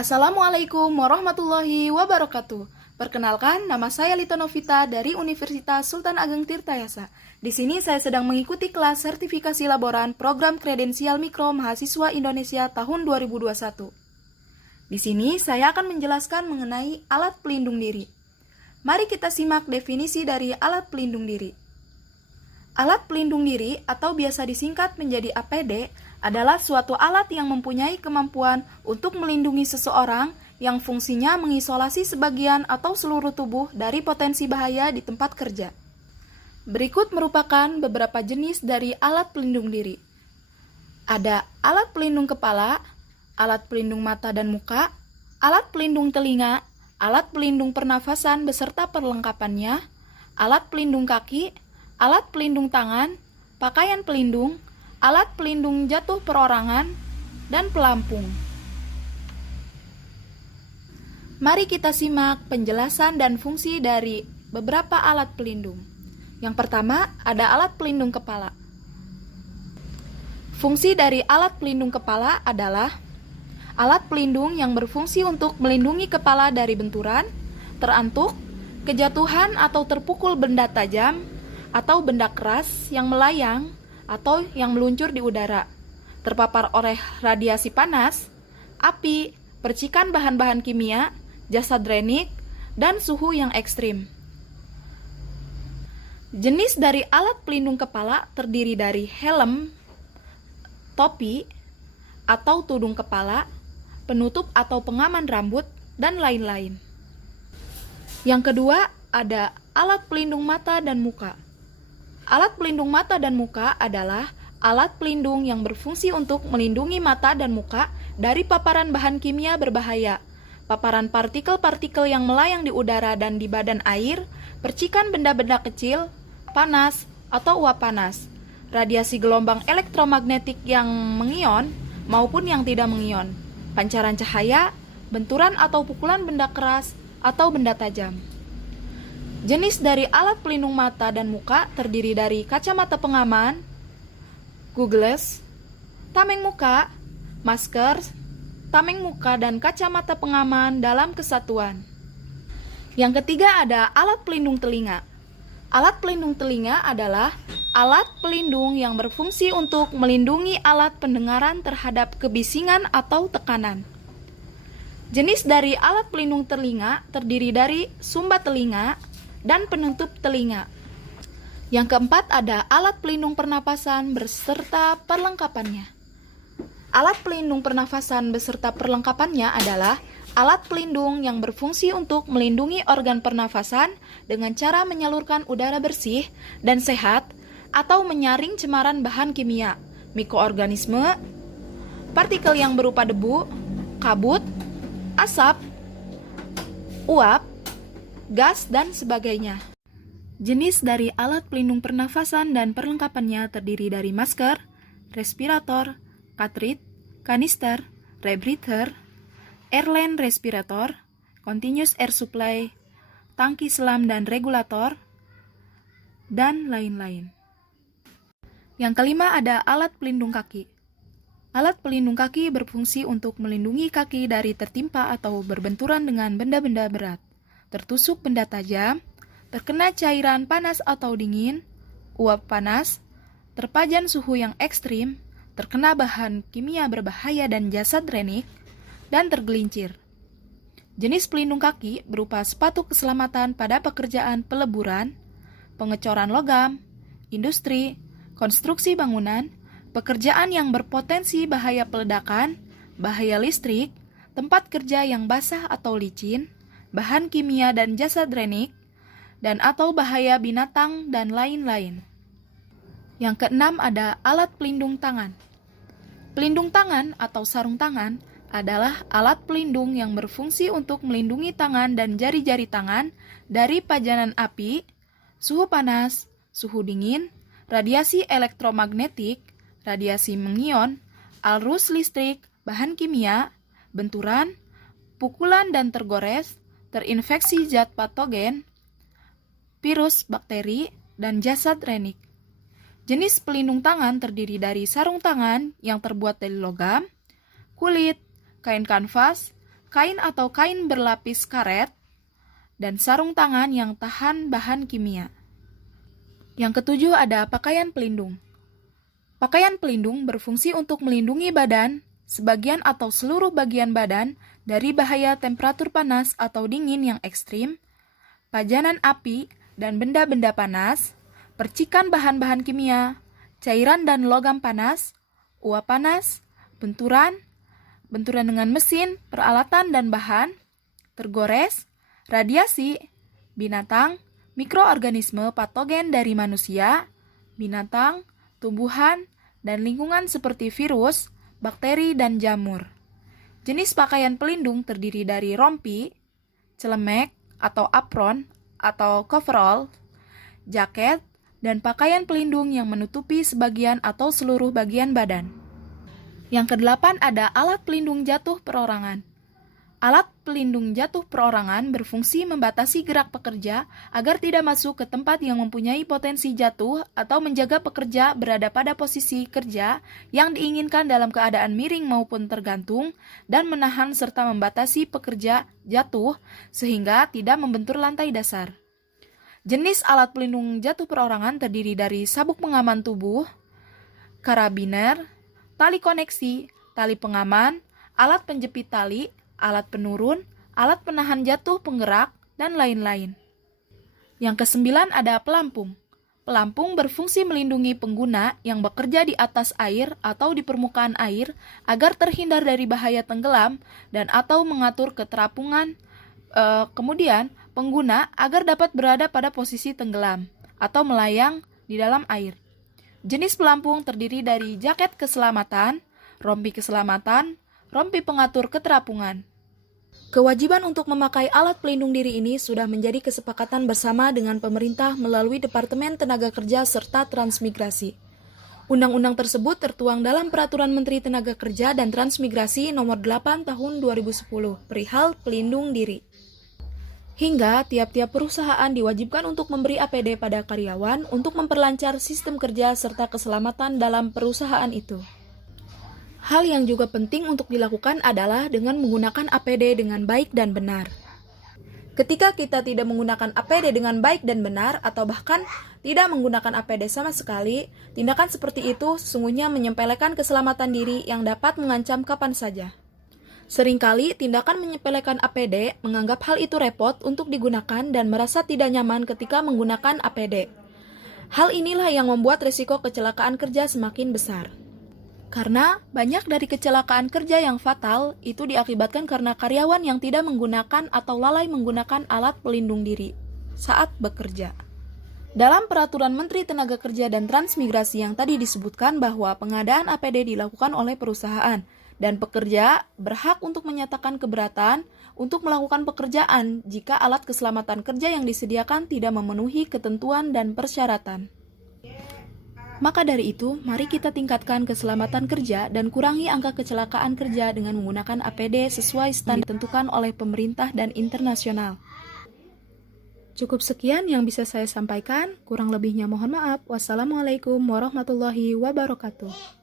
Assalamualaikum warahmatullahi wabarakatuh. Perkenalkan, nama saya Lita Novita dari Universitas Sultan Ageng Tirtayasa. Di sini saya sedang mengikuti kelas sertifikasi laboran Program Kredensial Mikro Mahasiswa Indonesia tahun 2021. Di sini saya akan menjelaskan mengenai alat pelindung diri. Mari kita simak definisi dari alat pelindung diri. Alat pelindung diri atau biasa disingkat menjadi APD adalah suatu alat yang mempunyai kemampuan untuk melindungi seseorang yang fungsinya mengisolasi sebagian atau seluruh tubuh dari potensi bahaya di tempat kerja. Berikut merupakan beberapa jenis dari alat pelindung diri. Ada alat pelindung kepala, alat pelindung mata dan muka, alat pelindung telinga, alat pelindung pernafasan beserta perlengkapannya, alat pelindung kaki, alat pelindung tangan, pakaian pelindung, alat pelindung jatuh perorangan, dan pelampung. Mari kita simak penjelasan dan fungsi dari beberapa alat pelindung. Yang pertama, ada alat pelindung kepala. Fungsi dari alat pelindung kepala adalah alat pelindung yang berfungsi untuk melindungi kepala dari benturan, terantuk, kejatuhan atau terpukul benda tajam, atau benda keras yang melayang atau yang meluncur di udara, terpapar oleh radiasi panas, api, percikan bahan-bahan kimia, jasa drainik, dan suhu yang ekstrim. Jenis dari alat pelindung kepala terdiri dari helm, topi, atau tudung kepala, penutup atau pengaman rambut, dan lain-lain. Yang kedua, ada alat pelindung mata dan muka. Alat pelindung mata dan muka adalah alat pelindung yang berfungsi untuk melindungi mata dan muka dari paparan bahan kimia berbahaya, paparan partikel-partikel yang melayang di udara dan di badan air, percikan benda-benda kecil, panas atau uap panas, radiasi gelombang elektromagnetik yang mengion maupun yang tidak mengion, pancaran cahaya, benturan atau pukulan benda keras atau benda tajam. Jenis dari alat pelindung mata dan muka terdiri dari kacamata pengaman, goggles, tameng muka, masker, tameng muka, dan kacamata pengaman dalam kesatuan. Yang ketiga ada alat pelindung telinga. Alat pelindung telinga adalah alat pelindung yang berfungsi untuk melindungi alat pendengaran terhadap kebisingan atau tekanan. Jenis dari alat pelindung telinga terdiri dari sumbat telinga dan penutup telinga. Yang keempat ada alat pelindung pernapasan beserta perlengkapannya. Alat pelindung pernafasan beserta perlengkapannya adalah alat pelindung yang berfungsi untuk melindungi organ pernafasan dengan cara menyalurkan udara bersih dan sehat atau menyaring cemaran bahan kimia, mikroorganisme, partikel yang berupa debu, kabut, asap, uap, gas, dan sebagainya. Jenis dari alat pelindung pernafasan dan perlengkapannya terdiri dari masker, respirator, cartridge, kanister, rebreather, airline respirator, continuous air supply, tangki selam dan regulator, dan lain-lain. Yang kelima ada alat pelindung kaki. Alat pelindung kaki berfungsi untuk melindungi kaki dari tertimpa atau berbenturan dengan benda-benda berat, tertusuk benda tajam, terkena cairan panas atau dingin, uap panas, terpajan suhu yang ekstrim, terkena bahan kimia berbahaya dan jasa drainik, dan tergelincir. Jenis pelindung kaki berupa sepatu keselamatan pada pekerjaan peleburan, pengecoran logam, industri, konstruksi bangunan, pekerjaan yang berpotensi bahaya peledakan, bahaya listrik, tempat kerja yang basah atau licin, bahan kimia dan jasa drainik, dan atau bahaya binatang dan lain-lain. Yang keenam ada alat pelindung tangan. Pelindung tangan atau sarung tangan adalah alat pelindung yang berfungsi untuk melindungi tangan dan jari-jari tangan dari pajanan api, suhu panas, suhu dingin, radiasi elektromagnetik, radiasi mengion, arus listrik, bahan kimia, benturan, pukulan dan tergores, terinfeksi zat patogen, virus, bakteri, dan jasa drainik. Jenis pelindung tangan terdiri dari sarung tangan yang terbuat dari logam, kulit, kain kanvas, kain atau kain berlapis karet, dan sarung tangan yang tahan bahan kimia. Yang ketujuh ada pakaian pelindung. Pakaian pelindung berfungsi untuk melindungi badan, sebagian atau seluruh bagian badan, dari bahaya temperatur panas atau dingin yang ekstrim, pajanan api dan benda-benda panas, percikan bahan-bahan kimia, cairan dan logam panas, uap panas, benturan dengan mesin, peralatan dan bahan, tergores, radiasi, binatang, mikroorganisme patogen dari manusia, binatang, tumbuhan, dan lingkungan seperti virus, bakteri, dan jamur. Jenis pakaian pelindung terdiri dari rompi, celemek atau apron atau coverall, jaket, dan pakaian pelindung yang menutupi sebagian atau seluruh bagian badan. Yang kedelapan ada alat pelindung jatuh perorangan. Alat pelindung jatuh perorangan berfungsi membatasi gerak pekerja agar tidak masuk ke tempat yang mempunyai potensi jatuh atau menjaga pekerja berada pada posisi kerja yang diinginkan dalam keadaan miring maupun tergantung dan menahan serta membatasi pekerja jatuh sehingga tidak membentur lantai dasar. Jenis alat pelindung jatuh perorangan terdiri dari sabuk pengaman tubuh, karabiner, tali koneksi, tali pengaman, alat penjepit tali, alat penurun, alat penahan jatuh penggerak, dan lain-lain. Yang kesembilan ada pelampung. Pelampung berfungsi melindungi pengguna yang bekerja di atas air atau di permukaan air agar terhindar dari bahaya tenggelam dan atau mengatur keterapungan kemudian pengguna agar dapat berada pada posisi tenggelam atau melayang di dalam air. Jenis pelampung terdiri dari jaket keselamatan, rompi keselamatan, rompi pengatur keterapungan. Kewajiban untuk memakai alat pelindung diri ini sudah menjadi kesepakatan bersama dengan pemerintah melalui Departemen Tenaga Kerja serta Transmigrasi. Undang-undang tersebut tertuang dalam Peraturan Menteri Tenaga Kerja dan Transmigrasi Nomor 8 Tahun 2010 perihal pelindung diri. Hingga tiap-tiap perusahaan diwajibkan untuk memberi APD pada karyawan untuk memperlancar sistem kerja serta keselamatan dalam perusahaan itu. Hal yang juga penting untuk dilakukan adalah dengan menggunakan APD dengan baik dan benar. Ketika kita tidak menggunakan APD dengan baik dan benar atau bahkan tidak menggunakan APD sama sekali, tindakan seperti itu sesungguhnya menyepelekan keselamatan diri yang dapat mengancam kapan saja. Seringkali tindakan menyepelekan APD menganggap hal itu repot untuk digunakan dan merasa tidak nyaman ketika menggunakan APD. Hal inilah yang membuat risiko kecelakaan kerja semakin besar. Karena banyak dari kecelakaan kerja yang fatal itu diakibatkan karena karyawan yang tidak menggunakan atau lalai menggunakan alat pelindung diri saat bekerja. Dalam Peraturan Menteri Tenaga Kerja dan Transmigrasi yang tadi disebutkan bahwa pengadaan APD dilakukan oleh perusahaan, dan pekerja berhak untuk menyatakan keberatan untuk melakukan pekerjaan jika alat keselamatan kerja yang disediakan tidak memenuhi ketentuan dan persyaratan. Maka dari itu, mari kita tingkatkan keselamatan kerja dan kurangi angka kecelakaan kerja dengan menggunakan APD sesuai standar ditentukan oleh pemerintah dan internasional. Cukup sekian yang bisa saya sampaikan, kurang lebihnya mohon maaf. Wassalamualaikum warahmatullahi wabarakatuh.